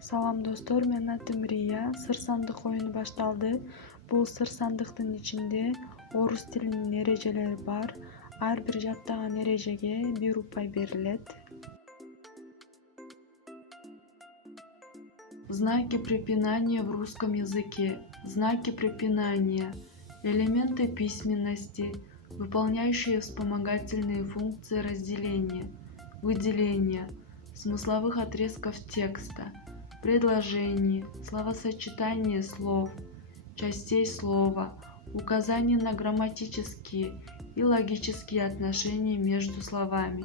Салам достор, мен атым Рия. Сыр сандык оюну башталды. Бул сыр сандыктын ичинде орус тилинин эрежелери бар. Ар бир жаттаган эрежеге 1 упай берилет. Знаки препинания в русском языке. Знаки препинания. Элементы письменности, выполняющие вспомогательные функции разделения, выделения, смысловых отрезков текста, предложений, словосочетания слов, частей слова, указаний на грамматические и логические отношения между словами,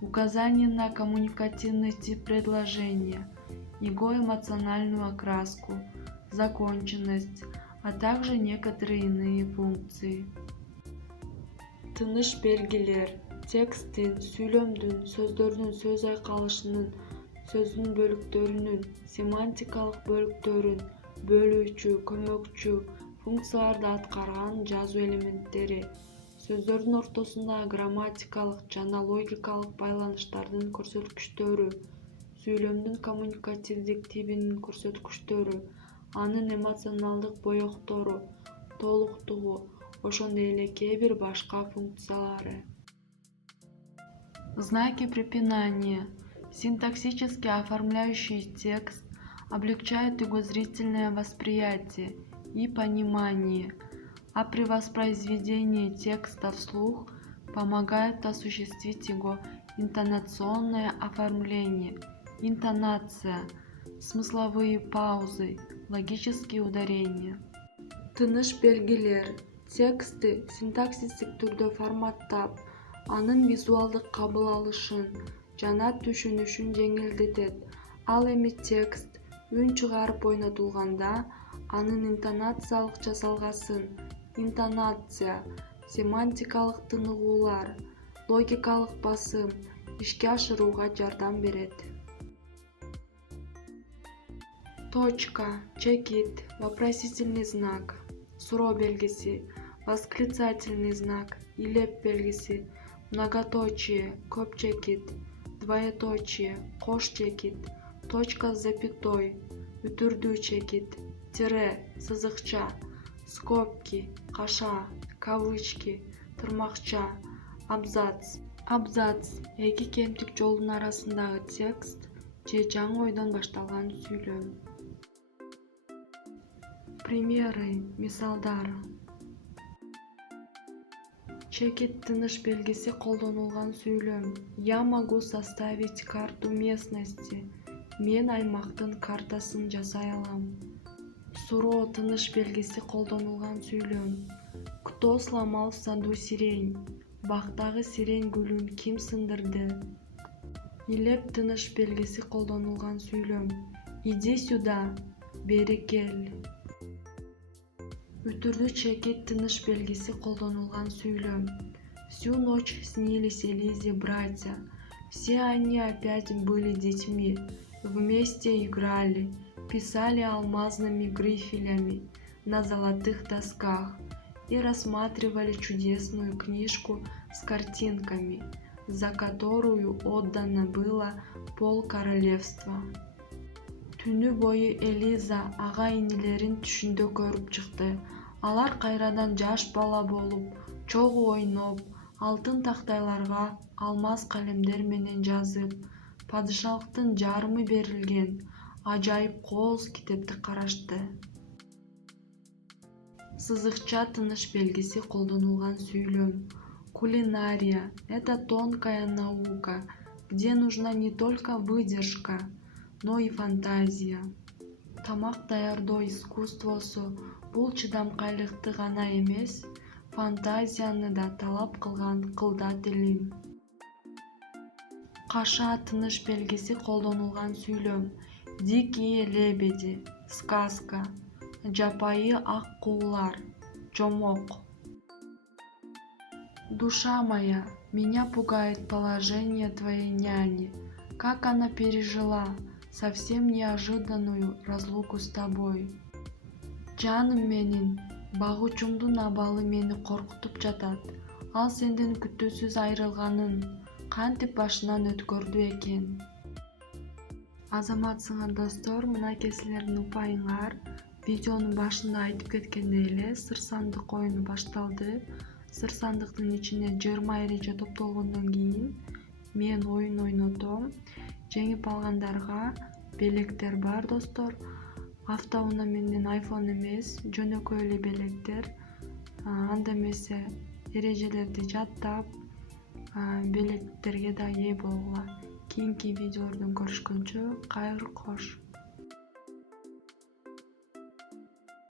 указаний на коммуникативный тип предложения, его эмоциональную окраску, законченность, а также некоторые иные функции. Тыныш белгилер. Тексттин, сүйлөмдүн, сөздөрдүн сөз айкалышынын, сөздүн бөлүктөрүнүн, семантикалык бөлүктөрүн бөлүүчү, көмөкчү функцияларды аткарган жазуу элементтери, сөздөрдүн ортосундагы грамматикалык жана логикалык байланыштардын көрсөткүчтөрү, сүйлөмдүн коммуникативдик тибинин көрсөткүчтөрү, анын эмоционалдык боёктору, толуктугу, ошондой эле кээ бир башка функциялары. Знаки препинания. Синтаксически оформляющий текст, облегчает его зрительное восприятие и понимание, а при воспроизведении текста вслух помогает осуществить его интонационное оформление, интонация, смысловые паузы, логические ударения. Тыныш белгилер. Текстти синтаксистик түрдө форматтап, анын визуалдык кабыл алышын жана түшүнүшүн жеңилдетет. Ал эми текст үн чыгарып ойнотулганда анын интонациялык жасалгасын, интонация, семантикалык тыныгуулар, логикалык басым ишке ашырууга жардам берет. Точка, чекит, вопросительный знак, суроо белгиси, восклицательный знак, илеп белгиси, многоточие, көп чекит, двоеточие, кош чекит, точка с запятой, үтүрдүү чекит, тире, сызыкча, скобки, каша, кавычки, тырмакча, абзац. Абзац — эки кемтик жолдун арасындагы текст же жаңы ойдон башталган сүйлөм. Примеры, мисалдар. Чекит тыныш белгиси колдонулган сүйлөм. Я могу составить карту местности. Мен аймактын картасын жасай алам. Суроо тыныш белгиси колдонулган сүйлөм. Кто сломал в саду сирень? Бактагы сирень гүлүн ким сындырды? Илеп тыныш белгиси колдонулган сүйлөм. Иди сюда, бери кел. Үтүрдүү чекит тыныш белгиси колдонулган сүйлөм. Всю ночь снились Элизе братья. Все они опять были детьми. Вместе играли, писали алмазными грифелями на золотых досках и рассматривали чудесную книжку с картинками, за которую отдано было полкоролевства. Түнү бою Элиза ага-инилерин түшүндө көрүп чыкты. Алар кайрадан жаш бала болуп, чогуу ойноп, алтын тактайларга алмаз калемдер менен жазып, падышалыктын жарымы берилген ажайып кооз китепти карашты. Сызыкча тыныш белгиси колдонулган сүйлөм. Кулинария — это тонкая наука, где нужна не только выдержка, но и фантазия. Тамак даярдоо искусствосу бул чыдамкайлыкты гана эмес, фантазияны да талап кылган кылдат илим. Каша тыныш белгиси колдонулган сүйлөм. Дикие лебеди, сказка, жапайы ак куулар, жомок. Душа моя, меня пугает положение твоей няни. Как она пережила совсем неожиданную разлуку с тобой. Жаным менин, багуучуңдун абалы мени коркутуп жатат. Ал сенден күтүүсүз айрылганын кантип башынан өткөрдү экен? Азаматсыңар достор, мынакей силердин упайыңар. Видеонун башында айтып кеткендей эле сыр сандык оюну башталды. Сыр сандыктын ичине 20 эреже топтолгондон кийин мен оюн ойнотом. Жеңип алгандарга белектер бар достор. Автоунаа менен iPhone эмес, жөнөкөй эле белектер. Анда эмесе эрежелерди жаттап, белектерге да ээ болгула. Кийинки видеолордон көрүшкөнчө, кайыр кош.